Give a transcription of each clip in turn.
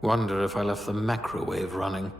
Wonder if I left the macrowave running.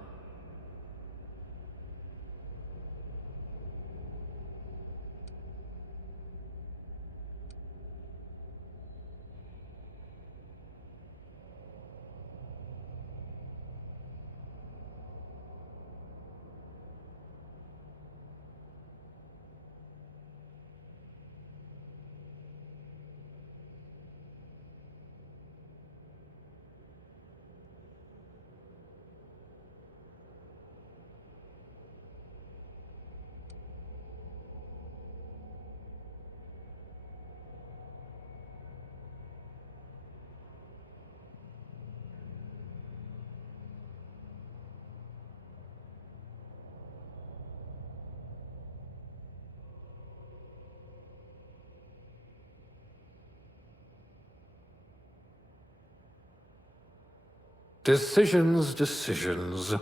Decisions, decisions.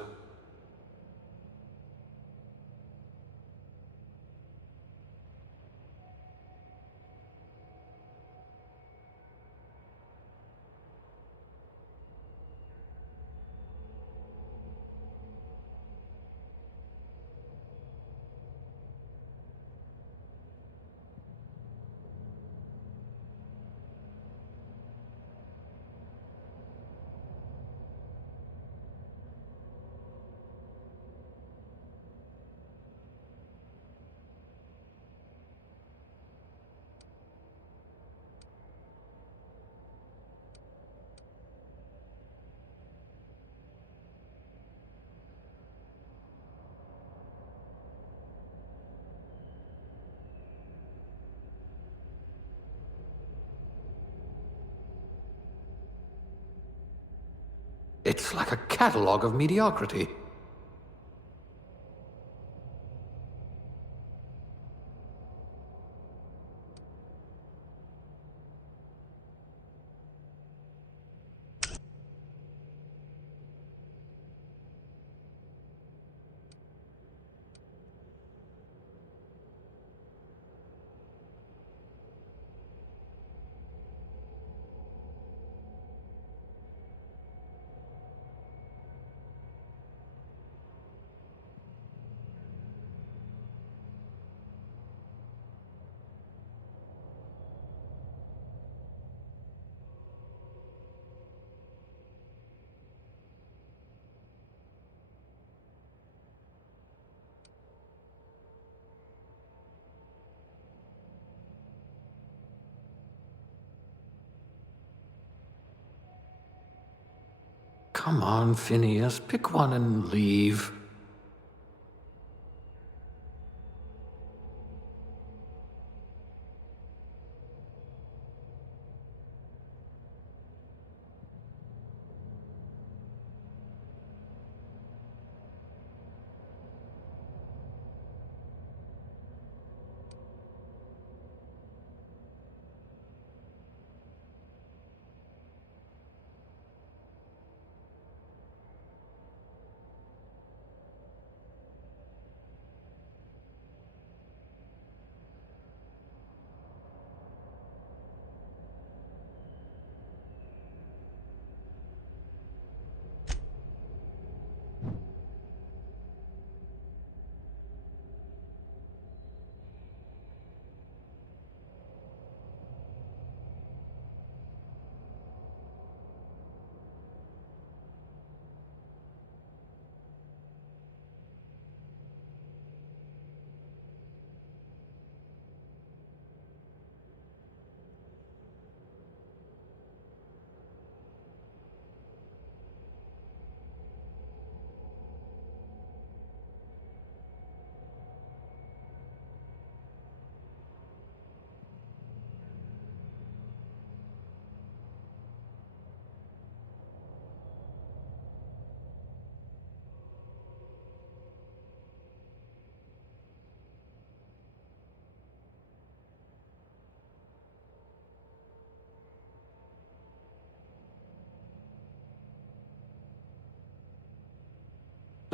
It's like a catalogue of mediocrity. Come on, Phineas, pick one and leave.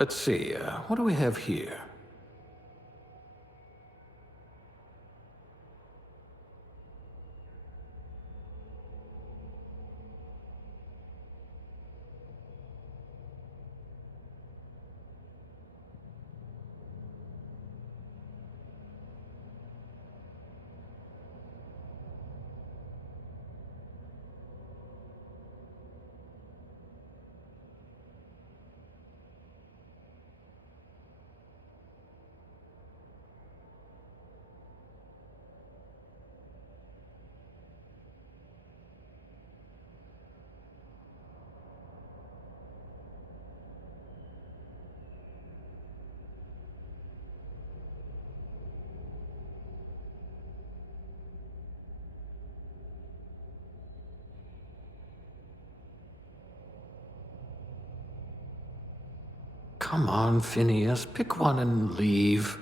Let's see, what do we have here? Come on, Phineas. Pick one and leave.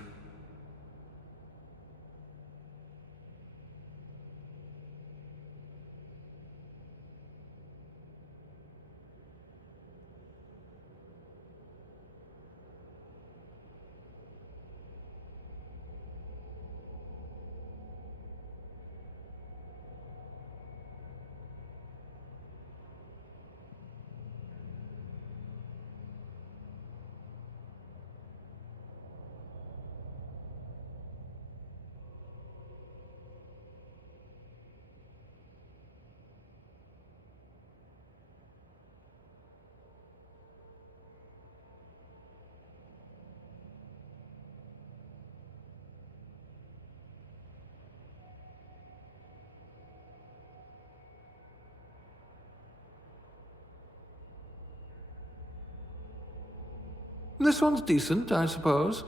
This one's decent, I suppose.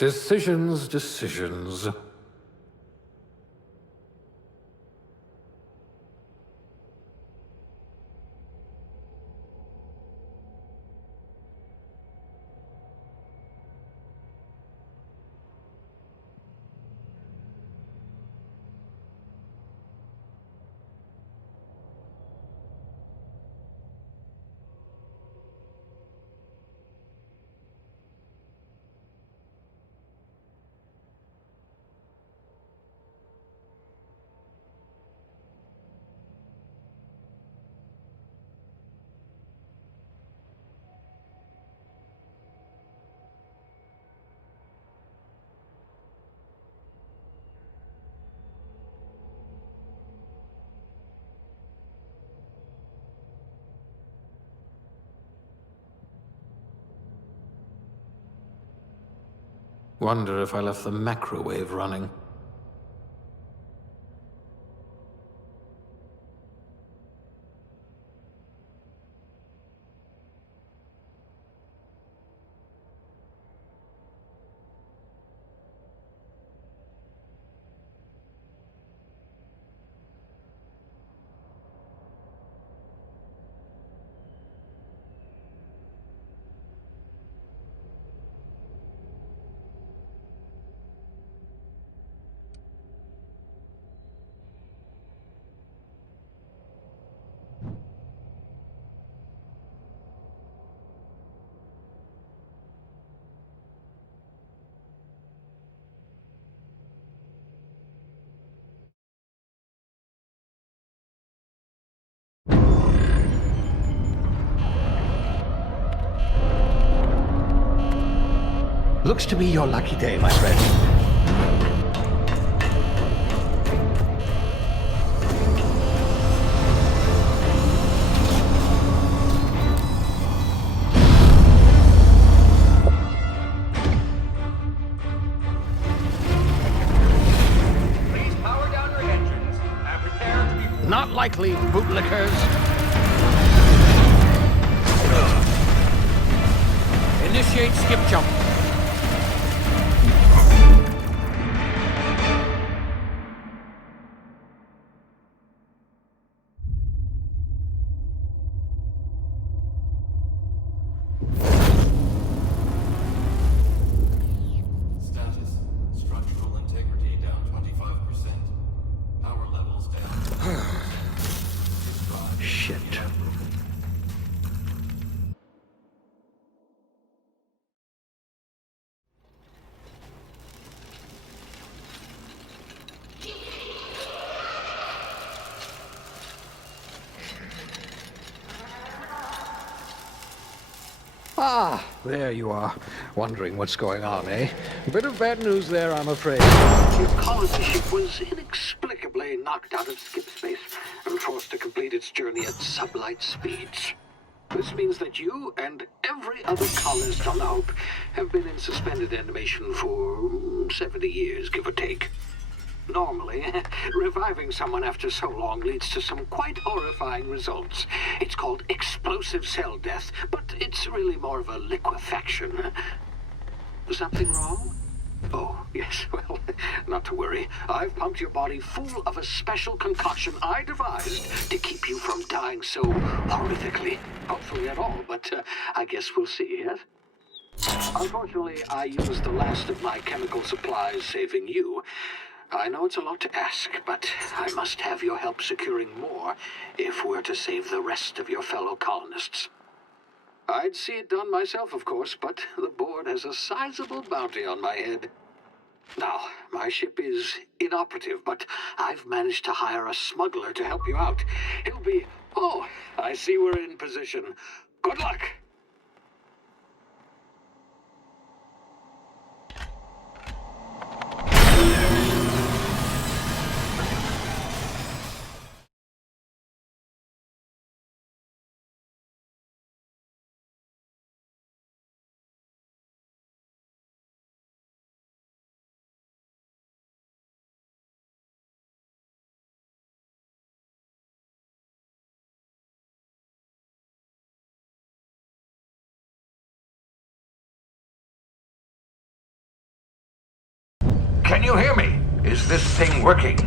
Decisions, decisions. Wonder if I left the macrowave running. Looks to be your lucky day, my friend. Please power down your engines and prepare to be... Not likely, bootlickers. Initiate skip jump. Ah, there you are. Wondering what's going on, eh? A bit of bad news there, I'm afraid. Your colony ship was inexplicably knocked out of skip space and forced to complete its journey at sublight speeds. This means that you and every other colonist on the Hope have been in suspended animation for 70 years, give or take. Normally, reviving someone after so long leads to some quite horrifying results. It's called explosive cell death, but it's really more of a liquefaction. Something wrong? Oh, yes, well, not to worry. I've pumped your body full of a special concoction I devised to keep you from dying so horrifically. Hopefully at all, but I guess we'll see, yes? Unfortunately, I used the last of my chemical supplies saving you. I know it's a lot to ask, but I must have your help securing more if we're to save the rest of your fellow colonists. I'd see it done myself, of course, but the board has a sizable bounty on my head. Now, my ship is inoperative, but I've managed to hire a smuggler to help you out. He'll be... Oh, I see we're in position. Good luck! Can you hear me? Is this thing working?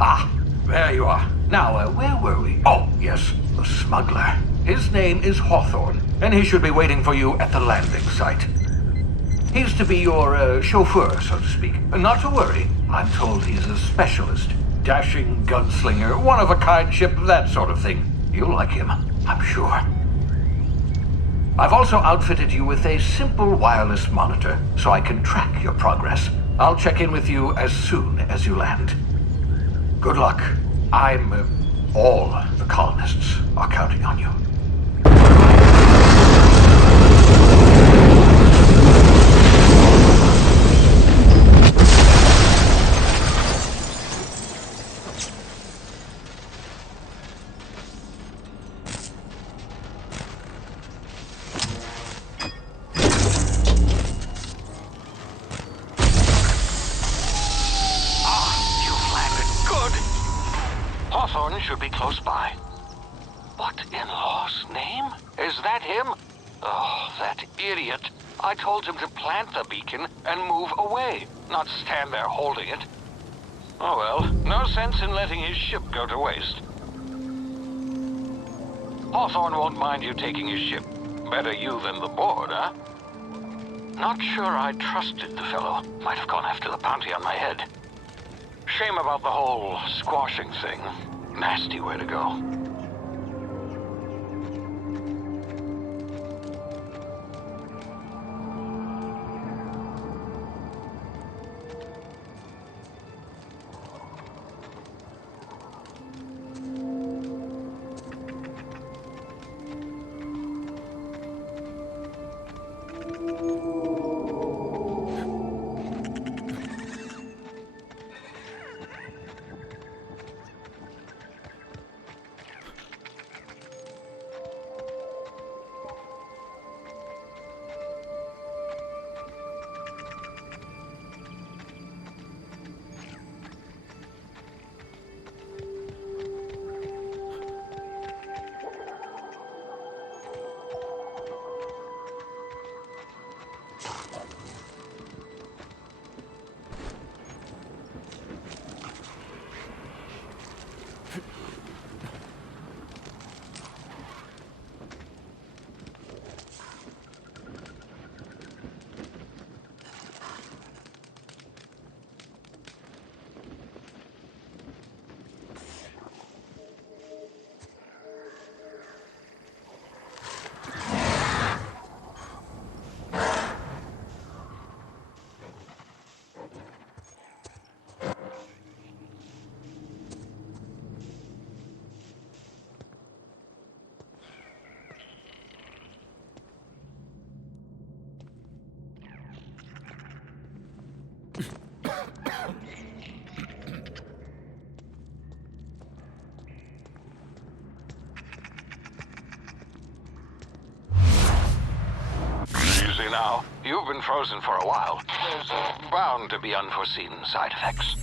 Ah, there you are. Now, where were we? Oh, yes, the smuggler. His name is Hawthorne, and he should be waiting for you at the landing site. He's to be your chauffeur, so to speak. Not to worry. I'm told he's a specialist. Dashing gunslinger, one-of-a-kind ship, that sort of thing. You'll like him, I'm sure. I've also outfitted you with a simple wireless monitor, so I can track your progress. I'll check in with you as soon as you land. Good luck. All the colonists are counting on you. Hawthorne should be close by. What in law's name? Is that him? Oh, that idiot. I told him to plant the beacon and move away, not stand there holding it. Oh well, no sense in letting his ship go to waste. Hawthorne won't mind you taking his ship. Better you than the board, huh? Not sure I trusted the fellow. Might have gone after the bounty on my head. Shame about the whole squashing thing. Nasty way to go. now. You've been frozen for a while. There's bound to be unforeseen side effects.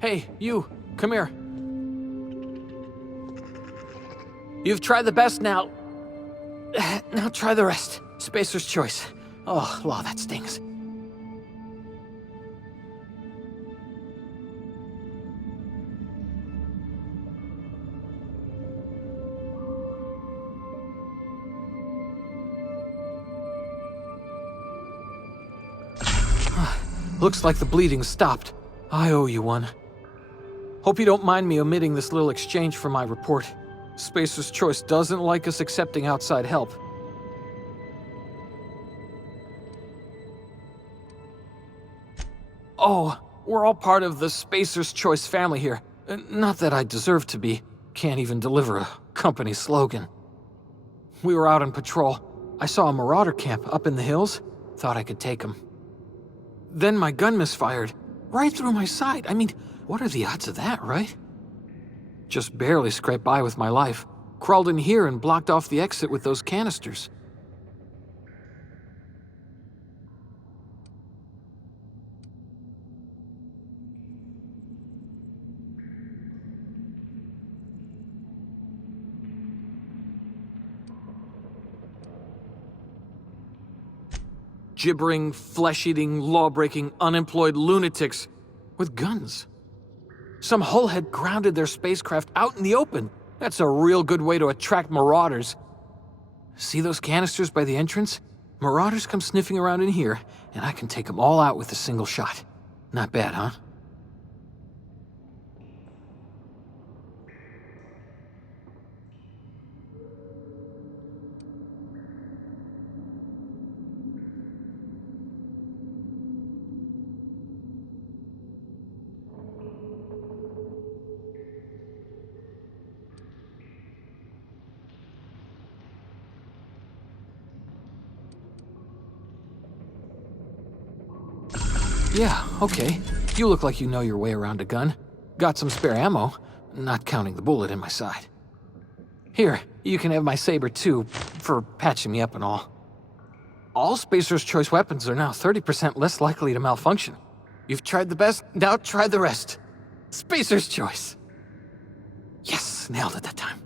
Hey, you, come here. You've tried the best now. Now try the rest. Spacer's choice. Oh, law, that stings. Looks like the bleeding stopped. I owe you one. Hope you don't mind me omitting this little exchange from my report. Spacer's Choice doesn't like us accepting outside help. Oh, we're all part of the Spacer's Choice family here. Not that I deserve to be. Can't even deliver a company slogan. We were out on patrol. I saw a marauder camp up in the hills. Thought I could take them. Then my gun misfired. Right through my side. I mean, what are the odds of that, right? Just barely scraped by with my life. Crawled in here and blocked off the exit with those canisters. Gibbering, flesh-eating, law-breaking, unemployed lunatics with guns. Some hullhead grounded their spacecraft out in the open. That's a real good way to attract marauders. See those canisters by the entrance? Marauders come sniffing around in here, and I can take them all out with a single shot. Not bad, huh? Yeah, okay. You look like you know your way around a gun. Got some spare ammo, not counting the bullet in my side. Here, you can have my saber too, for patching me up and all. All Spacer's Choice weapons are now 30% less likely to malfunction. You've tried the best, now try the rest. Spacer's Choice. Yes, nailed it that time.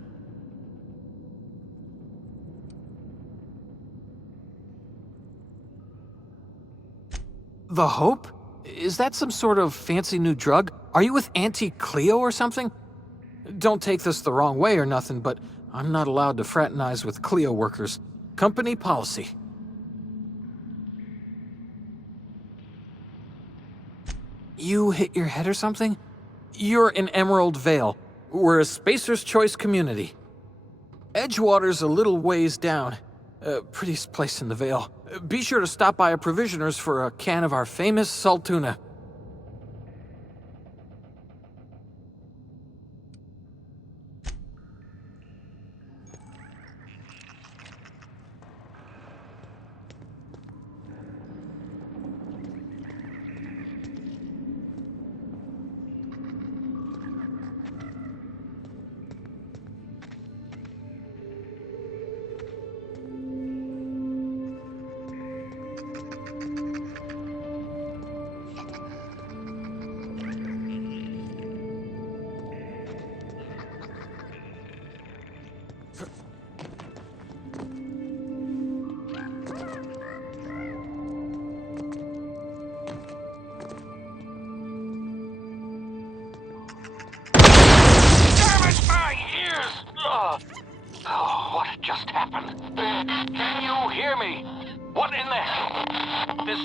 The Hope? Is that some sort of fancy new drug? Are you with Auntie Cleo or something? Don't take this the wrong way or nothing, but I'm not allowed to fraternize with Cleo workers. Company policy. You hit your head or something? You're in Emerald Vale. We're a Spacer's Choice community. Edgewater's a little ways down. Prettiest place in the Vale. Be sure to stop by a provisioner's for a can of our famous salt tuna. What just happened? Can you hear me? What in the hell? This...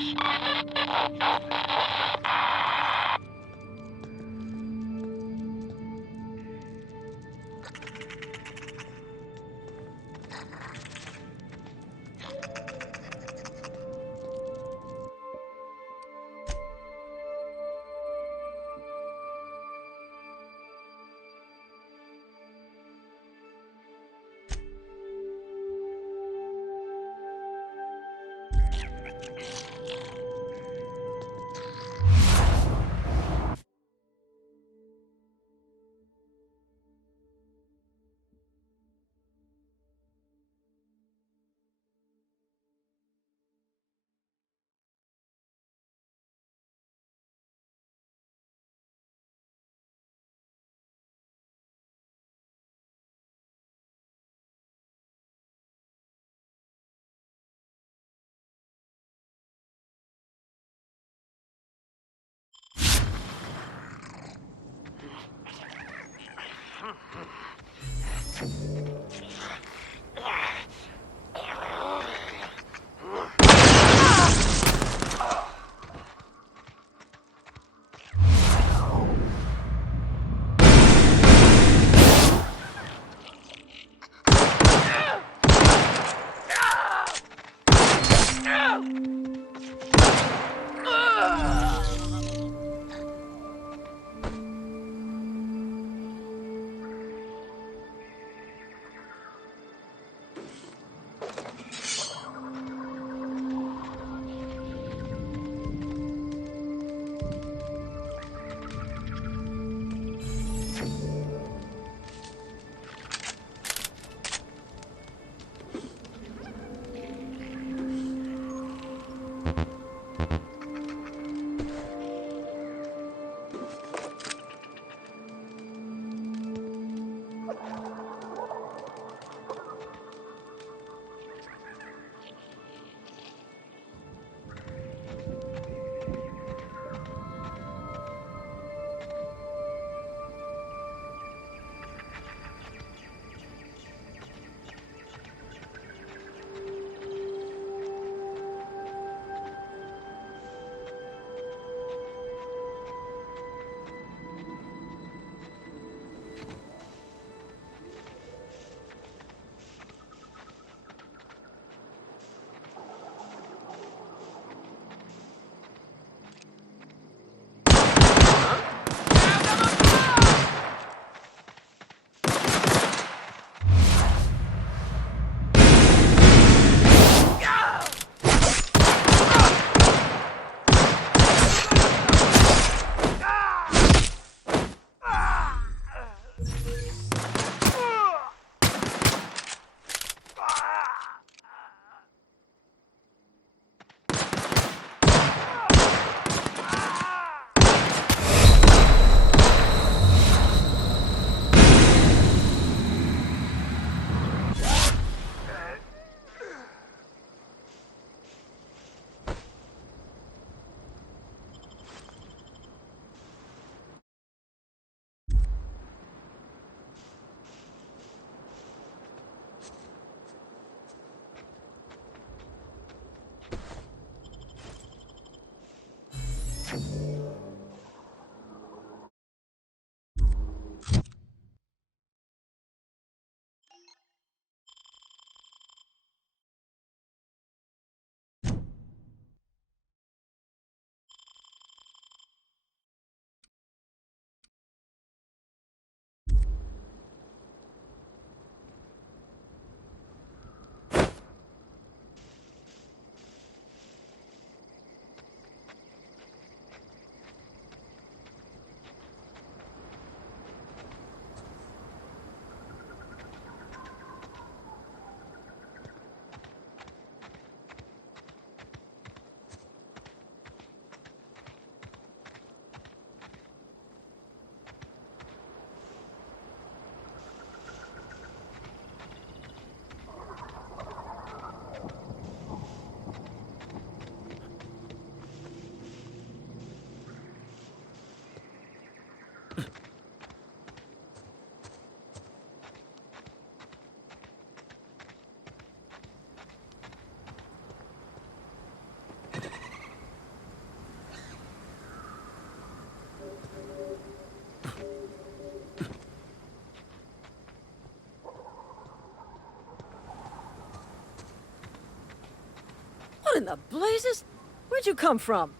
What in the blazes? Where'd you come from?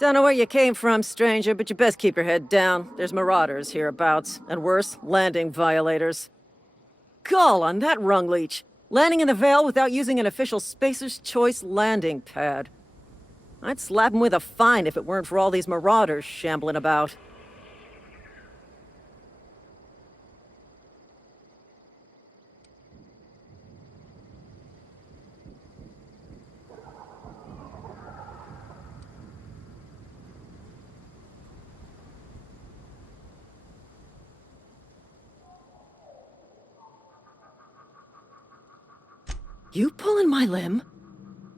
Don't know where you came from, stranger, but you best keep your head down. There's marauders hereabouts, and worse, landing violators. Gall on that rung leech. Landing in the Vale without using an official Spacer's Choice landing pad. I'd slap him with a fine if it weren't for all these marauders shambling about. You pulling my limb?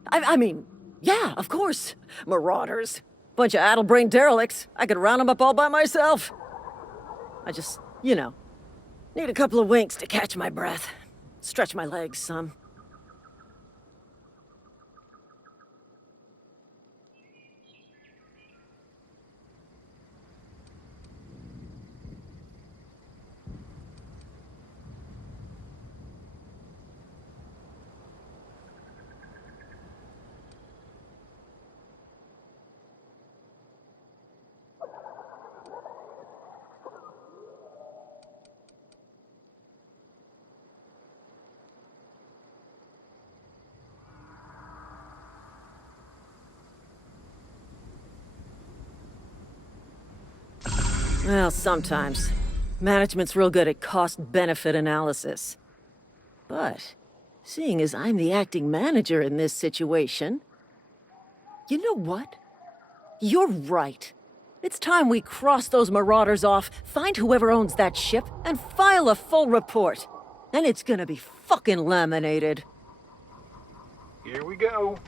I mean, yeah, of course. Marauders. Bunch of addle-brained derelicts. I could round them up all by myself. I just, need a couple of winks to catch my breath. Stretch my legs some. Well, sometimes. Management's real good at cost-benefit analysis. But, seeing as I'm the acting manager in this situation... You know what? You're right. It's time we cross those marauders off, find whoever owns that ship, and file a full report. And it's gonna be fucking laminated. Here we go.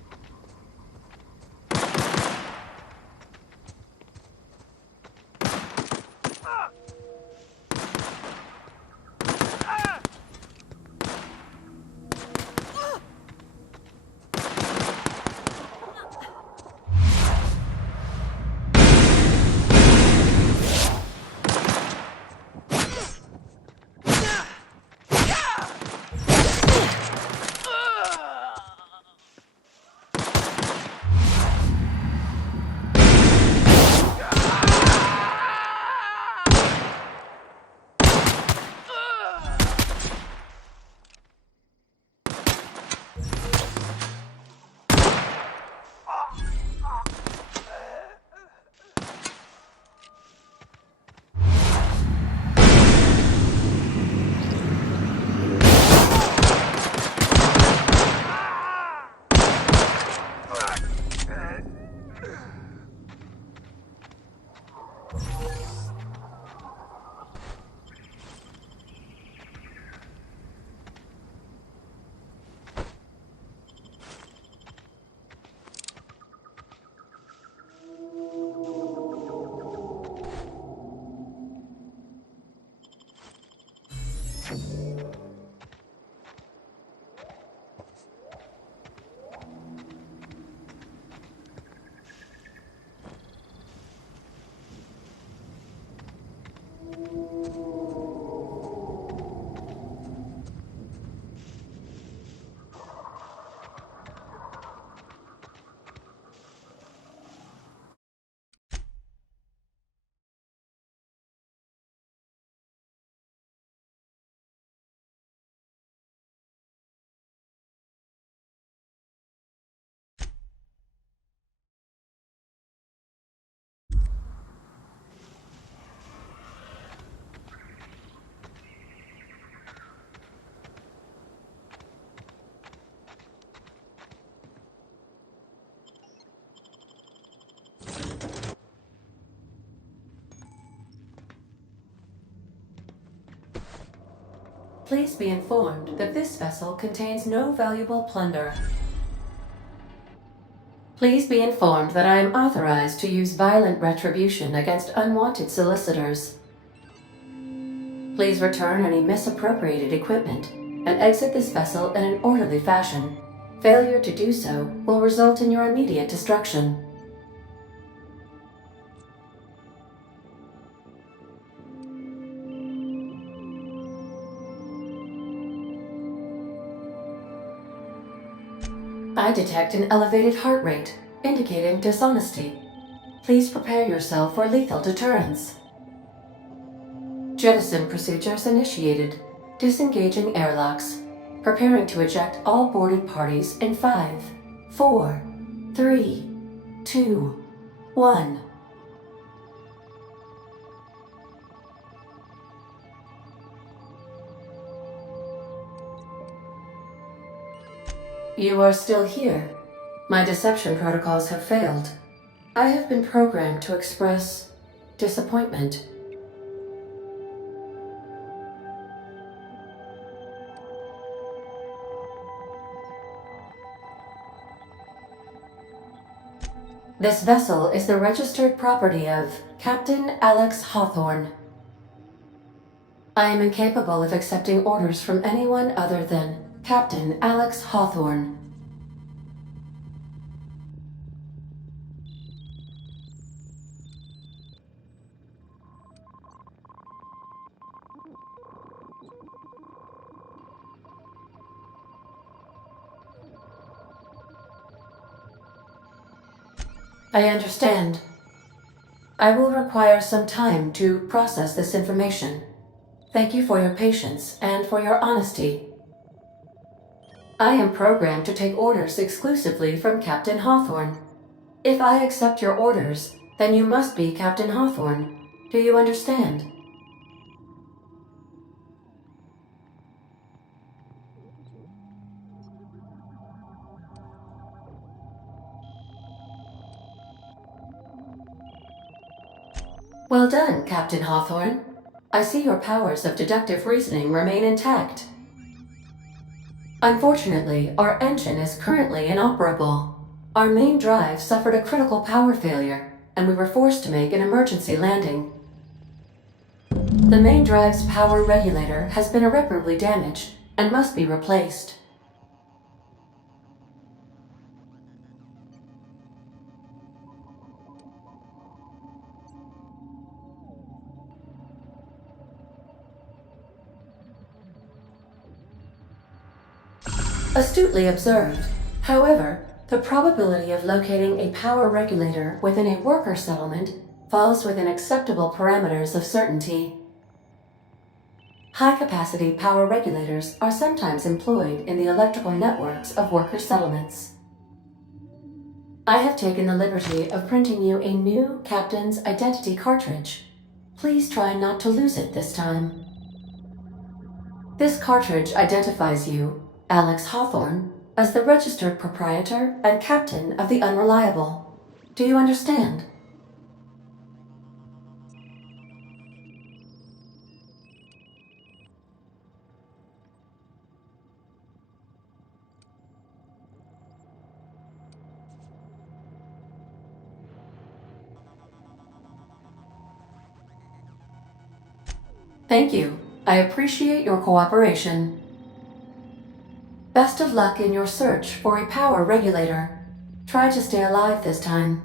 Please be informed that this vessel contains no valuable plunder. Please be informed that I am authorized to use violent retribution against unwanted solicitors. Please return any misappropriated equipment and exit this vessel in an orderly fashion. Failure to do so will result in your immediate destruction. I detect an elevated heart rate, indicating dishonesty. Please prepare yourself for lethal deterrence. Jettison procedures initiated. Disengaging airlocks. Preparing to eject all boarded parties in 5, 4, 3, 2, 1. You are still here. My deception protocols have failed. I have been programmed to express disappointment. This vessel is the registered property of Captain Alex Hawthorne. I am incapable of accepting orders from anyone other than Captain Alex Hawthorne. I understand. I will require some time to process this information. Thank you for your patience and for your honesty. I am programmed to take orders exclusively from Captain Hawthorne. If I accept your orders, then you must be Captain Hawthorne. Do you understand? Well done, Captain Hawthorne. I see your powers of deductive reasoning remain intact. Unfortunately, our engine is currently inoperable. Our main drive suffered a critical power failure, and we were forced to make an emergency landing. The main drive's power regulator has been irreparably damaged and must be replaced. Astutely observed. However, the probability of locating a power regulator within a worker settlement falls within acceptable parameters of certainty. High-capacity power regulators are sometimes employed in the electrical networks of worker settlements. I have taken the liberty of printing you a new Captain's Identity cartridge. Please try not to lose it this time. This cartridge identifies you, Alex Hawthorne, as the registered proprietor and captain of the Unreliable. Do you understand? Thank you. I appreciate your cooperation. Best of luck in your search for a power regulator. Try to stay alive this time.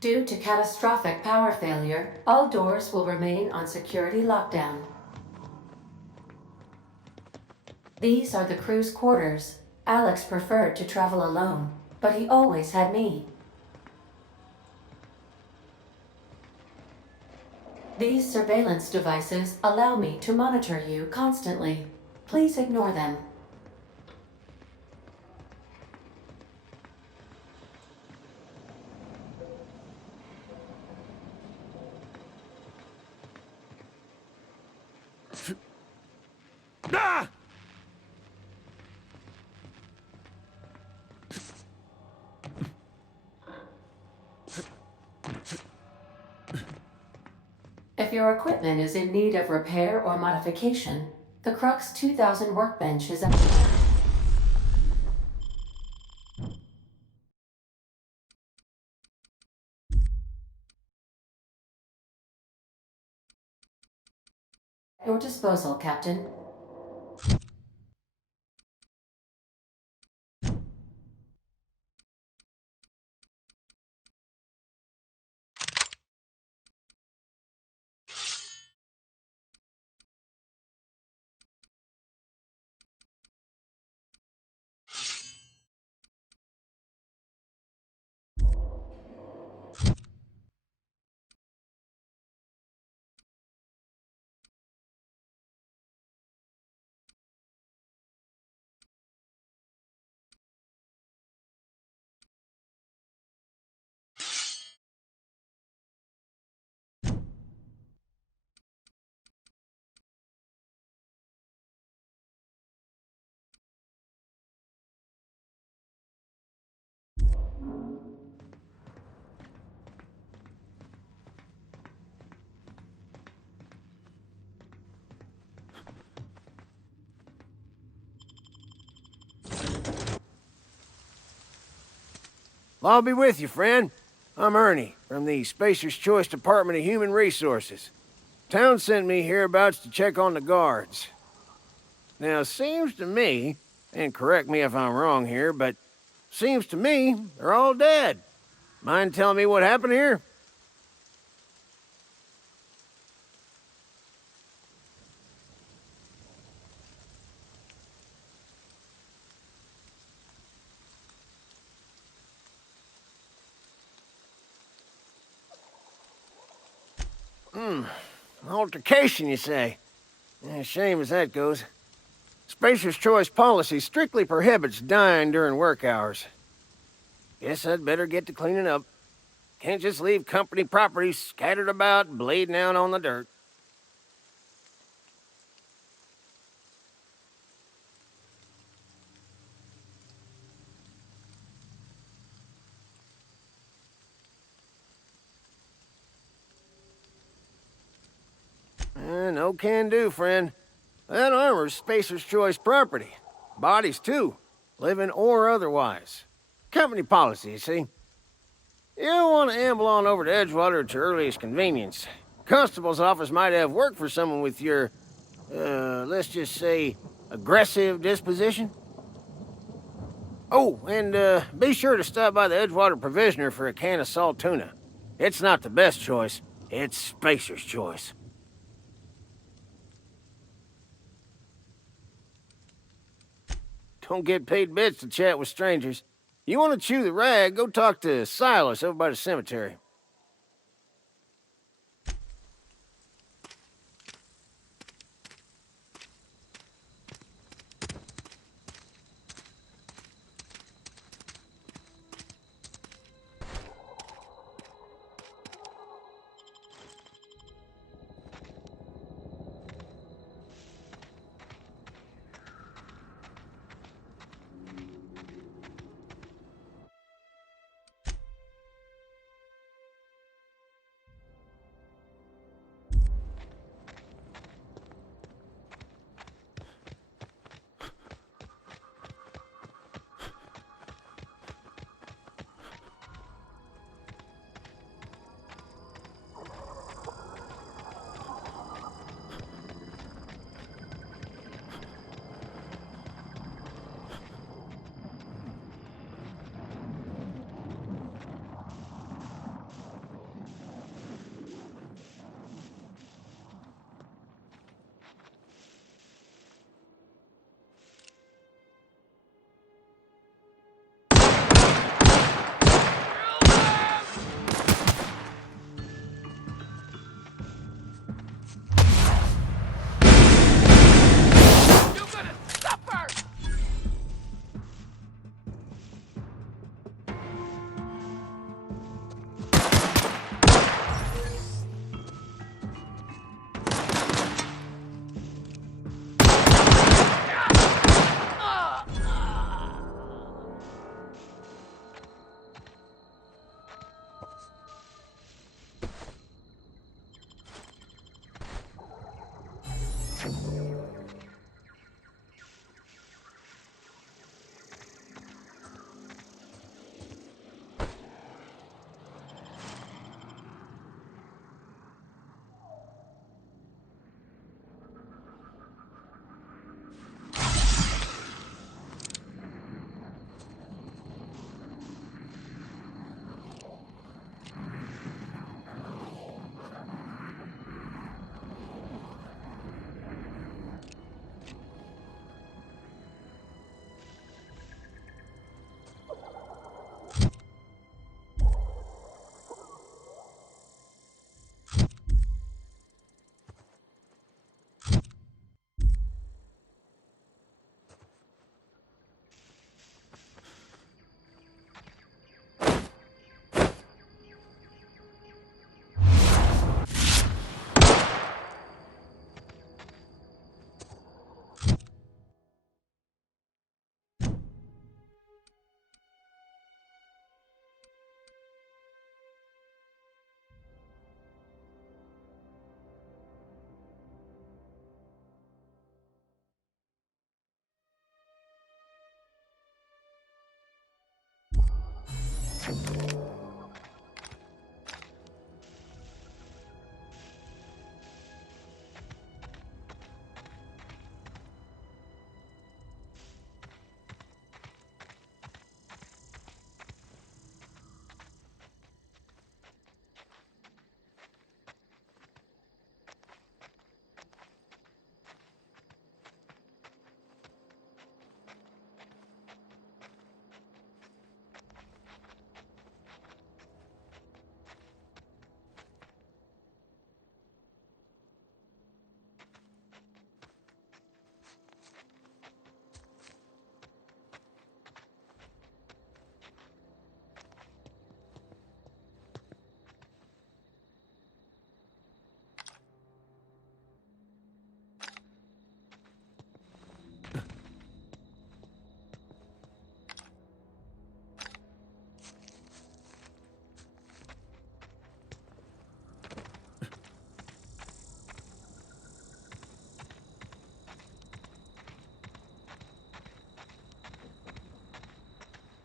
Due to catastrophic power failure, all doors will remain on security lockdown. These are the crew's quarters. Alex preferred to travel alone, but he always had me. These surveillance devices allow me to monitor you constantly. Please ignore them. Ah! If your equipment is in need of repair or modification, the Crux 2000 workbench is at your disposal, Captain. I'll be with you, friend. I'm Ernie, from the Spacer's Choice Department of Human Resources. Town sent me hereabouts to check on the guards. Now, seems to me, and correct me if I'm wrong here, but seems to me they're all dead. Mind telling me what happened here? Altercation, you say? Yeah, shame as that goes. Spacer's Choice policy strictly prohibits dying during work hours. Guess I'd better get to cleaning up. Can't just leave company property scattered about, bleeding out on the dirt. No can do, friend. That armor's Spacer's Choice property. Bodies, too. Living or otherwise. Company policy, you see. You don't want to amble on over to Edgewater at your earliest convenience. Constable's office might have work for someone with your, let's just say, aggressive disposition. Oh, and be sure to stop by the Edgewater Provisioner for a can of salt tuna. It's not the best choice. It's Spacer's Choice. Don't get paid bits to chat with strangers. You want to chew the rag, go talk to Silas over by the cemetery.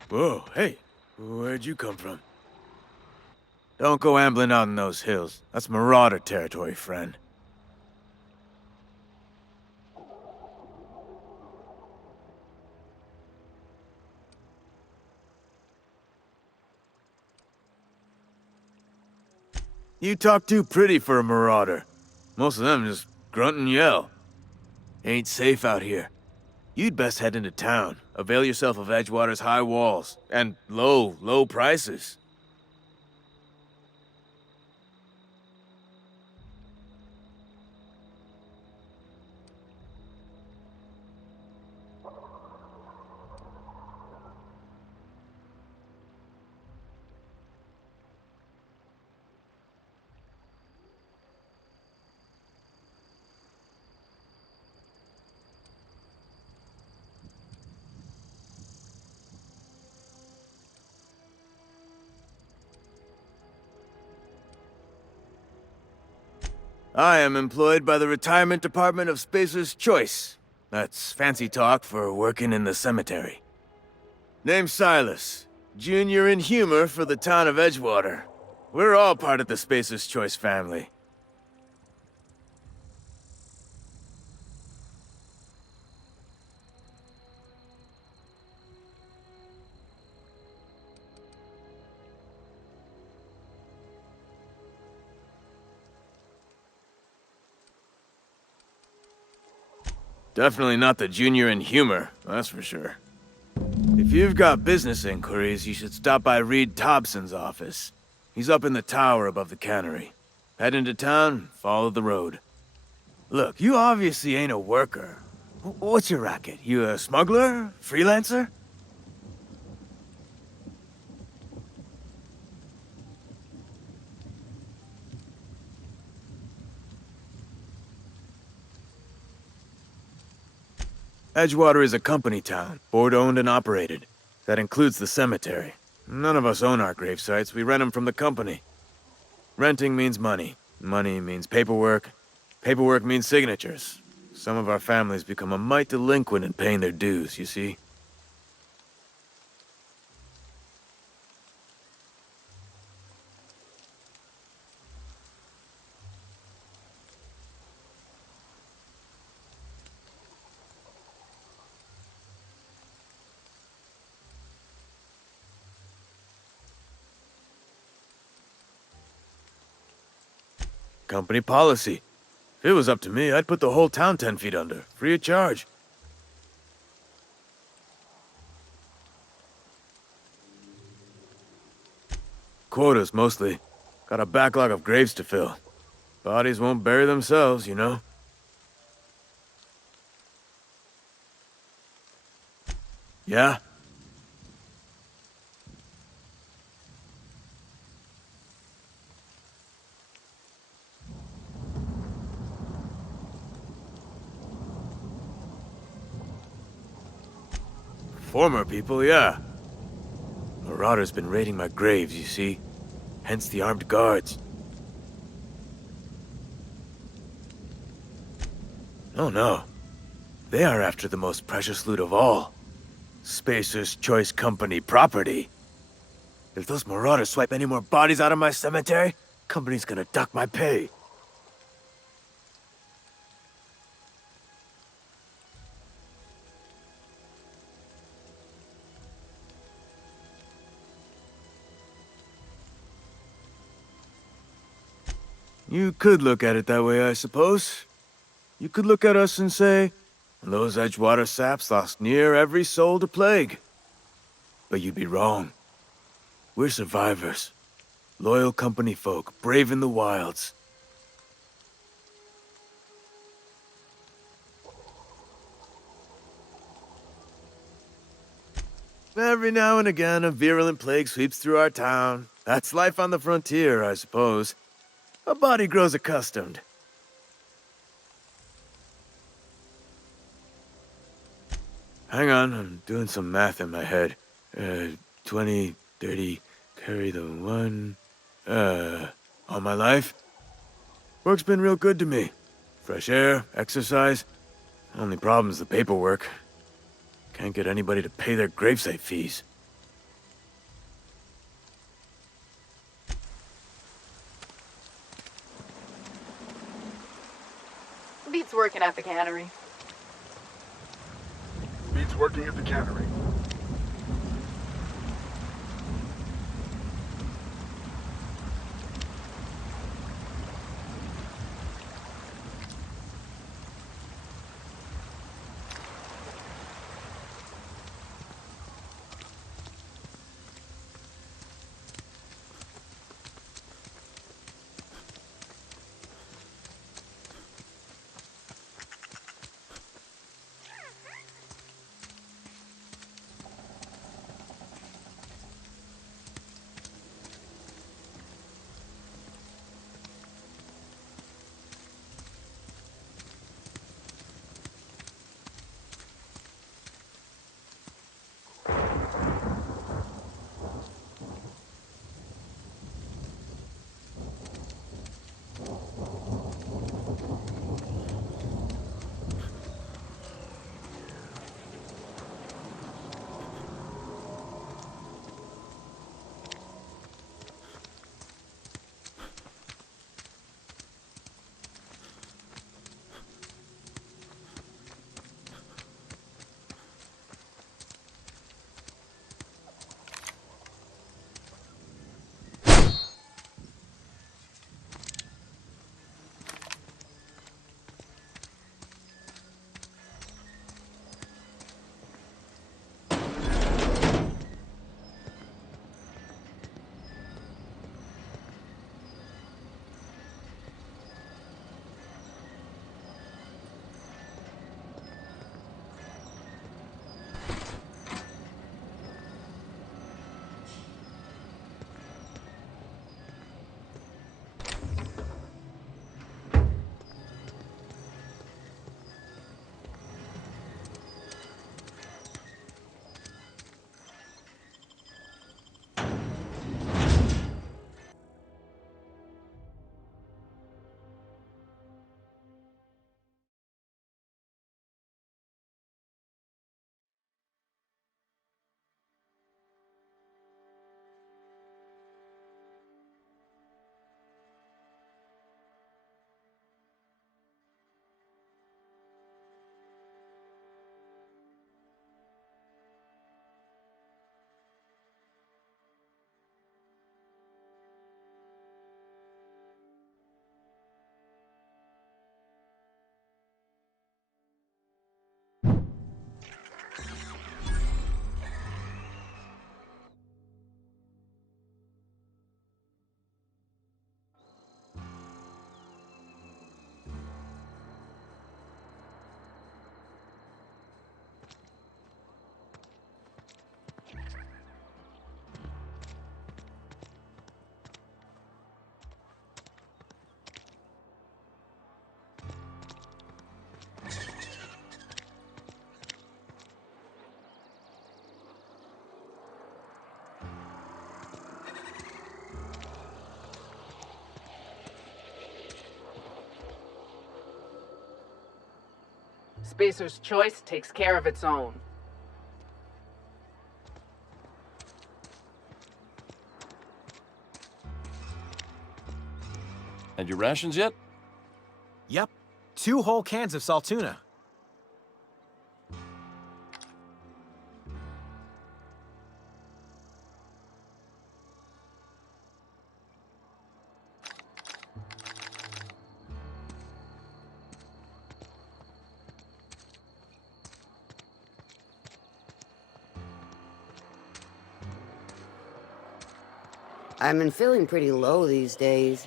Whoa, hey, where'd you come from? Don't go ambling out in those hills. That's Marauder territory, friend. You talk too pretty for a Marauder. Most of them just grunt and yell. Ain't safe out here. You'd best head into town. Avail yourself of Edgewater's high walls. And low prices. I am employed by the Retirement Department of Spacer's Choice. That's fancy talk for working in the cemetery. Name's Silas, junior in humor for the town of Edgewater. We're all part of the Spacer's Choice family. Definitely not the junior in humor, that's for sure. If you've got business inquiries, you should stop by Reed Thompson's office. He's up in the tower above the cannery. Head into town, follow the road. Look, you obviously ain't a worker. What's your racket? You a smuggler? Freelancer? Edgewater is a company town, board-owned and operated. That includes the cemetery. None of us own our grave sites, we rent them from the company. Renting means money. Money means paperwork. Paperwork means signatures. Some of our families become a mite delinquent in paying their dues, you see? Company policy. If it was up to me, I'd put the whole town 10 feet under, free of charge. Quotas, mostly. Got a backlog of graves to fill. Bodies won't bury themselves, you know? Yeah? Former people, yeah. Marauder's been raiding my graves, you see. Hence the armed guards. Oh no. They are after the most precious loot of all. Spacer's Choice Company property. If those marauders swipe any more bodies out of my cemetery, company's gonna dock my pay. You could look at it that way, I suppose. You could look at us and say, those Edgewater saps lost near every soul to plague. But you'd be wrong. We're survivors. Loyal company folk, braving the wilds. Every now and again, a virulent plague sweeps through our town. That's life on the frontier, I suppose. A body grows accustomed. Hang on, I'm doing some math in my head. 20, 30, carry the 1... all my life? Work's been real good to me. Fresh air, exercise. Only problem's the paperwork. Can't get anybody to pay their gravesite fees. Beats working at the cannery. Beats working at the cannery. Spacer's Choice takes care of its own. Had your rations yet? Yep. 2 whole cans of salt tuna. I've been feeling pretty low these days.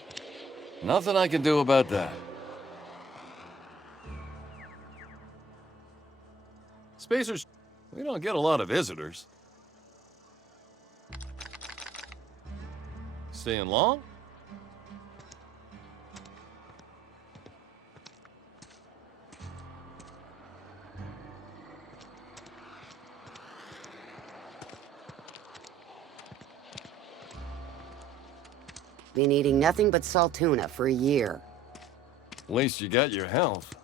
Nothing I can do about that. Spacers, we don't get a lot of visitors. Staying long? Been eating nothing but salt tuna for a year. At least you got your health.